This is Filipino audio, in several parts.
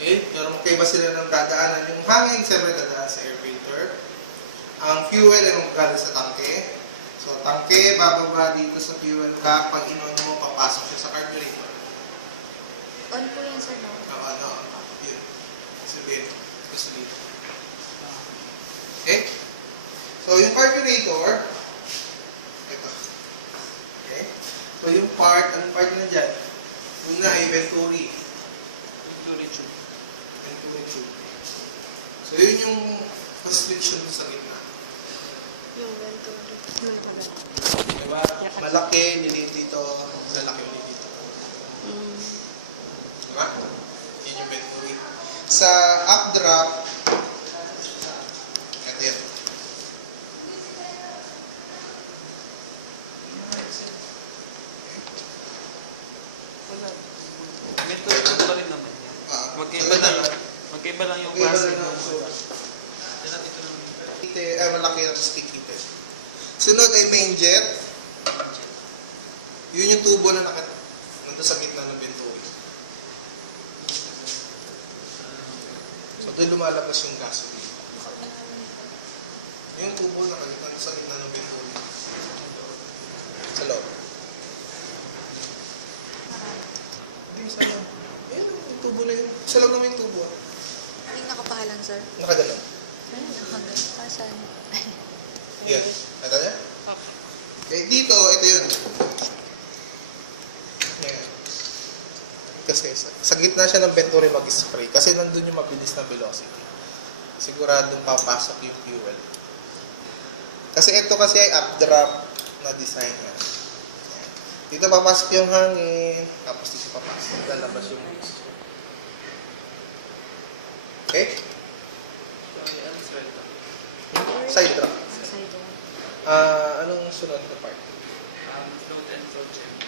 Okay? Pero magkaiba sila ng dadaanan. Yung hangin, siyempre dadaan sa air filter. Ang fuel ay magagaling sa tangke. So, tangke, bababa dito sa fuel cap. Pag inon mo, papasok siya sa carburetor. On po yan, sir, no? Ano, yun. Sabihin, gusto dito. Okay? So, yung carburetor, ito. Okay? So, yung part, anong part na dyan? Una ay Venturi. Venturi tube. Venturi tube. So, yun yung constriction sa gitna. Yung Venturi. Diba? Malaki, lilit dito. Lalaki ulit dito. Diba? Yun yung Venturi. Sa updraft, ito yun. Wala. Venturi tube pa rin naman yan. Magkaiba lang yung Magkaiba klase. lang yung source. Ito lang. Malaki na tapos kikita. Sunod ay main jet. Yun yung tubo na nandun sa gitna ng Venturi. So doon lumalabas yung gasoline. Yung tubo na nandun sa gitna ng Venturi. Sa loob. Hindi, sa loob. Ayun, yung tubo na yun. Sa loob naman yung tubo. Yung nakapahalang, sir. Nakaganon. Ay, nakaganon. Saan? Yan. Ito niya? Eh, dito, ito yun. Yan. Kasi sa gitna siya ng Venturi mag-spray. Kasi nandun yung mabilis na velocity. Siguradong papasok yung fuel. Kasi ito kasi ay updraft na design niya. Yan. Dito papasok yung hangin. Tapos dito papasok. Lalabas yung mixture. Okay? Side drop. Anong sunod na part? Float and float chamber.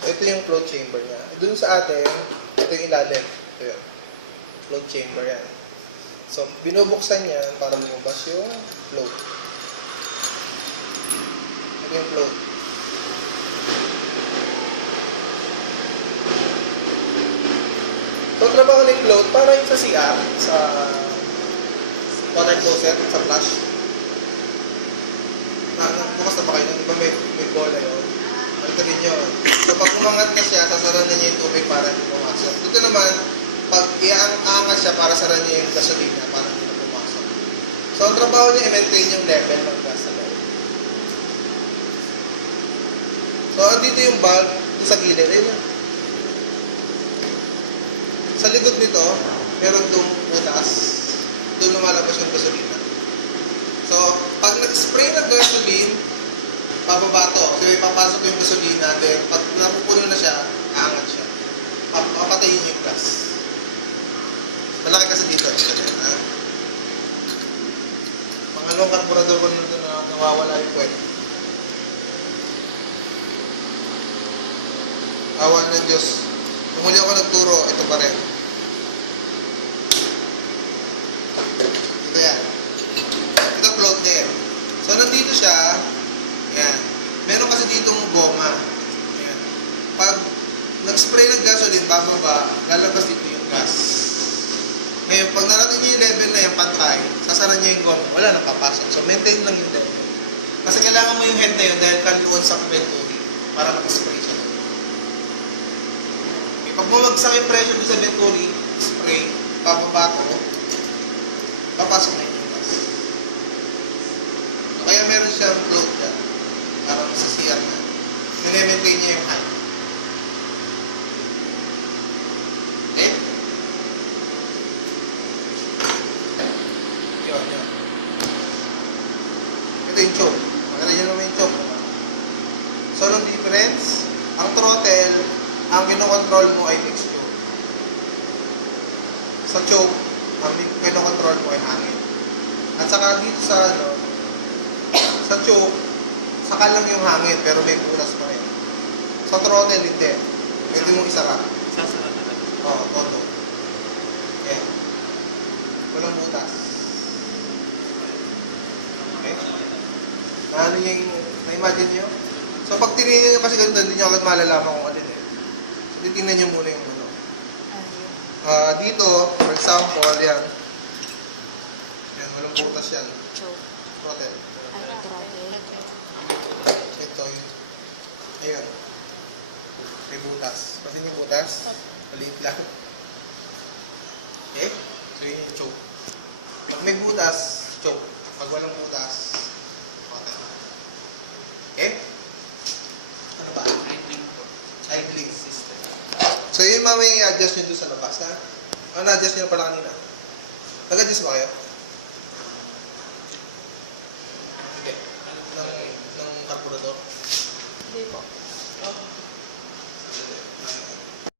So, ito yung float chamber niya. Doon sa atin, ito yung ilalim. Ito yun. Float chamber yan. So, binubuksan yan para lumabas yung float. Ito yung float. So, trabaho ng float, para yung sa CR, sa water closet, sa flush. Bukas na ba kayo? Di ba may bola yun? Ano din yun? So, pag umangat na siya, sasara na niya yung tubig para hindi pumasok. Dito naman, pag iaangat siya para sara niya yung gasolina para hindi na pumasok. So, ang trabaho niya, i-maintain yung level ng gas sa loob. So, dito yung valve, dito sa gilid. Ayun yun. Sa likod nito, meron itong utas. Doon lumalabas yung gasolina. So, pag nag-spray ng gasoline, pababa to. Kasi may papasok yung gasolina, then pag napupuno na siya, aangat siya. Papatayin yung gas. Malaki kasi dito. Ha? Mga anong karburador ko na nawawala yung puwet. Awa ng Diyos. Kung muli ako nagturo, ito pa rin. Ito yan. Ito float there. So, nandito siya. Yan. Meron kasi ditong goma. Yan. Pag nag-spray ng gasoline, bababa, lalabas dito yung gas. Ngayon, pag narating niyo yung level na yung pantay, sasara niya yung goma. Wala nang papasok. So, maintain lang yung level. Kasi kailangan mo yung head na yun dahil kalyoon sa Venturi para mag-spray siya. Okay, pag bumagsak yung pressure doon sa Venturi, spray, bababa to, papasok na yung gas. So, kaya meron siyang float dyan. Parang sa CR na. Mine-maintain niya yung height. Okay? Yun. Ito yung choke. Maganda nyo naman yung choke. So, anong difference? Ang throttle, ang kinokontrol mo ay mixture. Sa choke, ang kinokontrol mo ay hangin. At saka dito sa sa choke, saka lang yung hangin, pero may bulas pa rin. Sa throttle, hindi. Pwede mong isara. Sasara talaga. Oo, todo. Yan. Walang butas. Okay? Ano yung, na-imagine nyo? So, pag tinignan nyo kasi ganito, hindi nyo agad malalaman kung alin eh. So, titignan nyo muna yung ano. Dito, for example, yan. Yan, walang butas yan. Choke. Rotel. Ay, grabe. Ito yun. Ayun. May butas. Kasi yung butas, maliit lang. Okay? So yun yung choke. Pag may butas, choke. Pag walang butas, rotel. Okay? Ano ba? Idling po. Idling. System. So yun mamaya i-adjust nyo doon sa labas, ha? Na-adjust nyo na pala kanina. Nag-adjust ba kayo?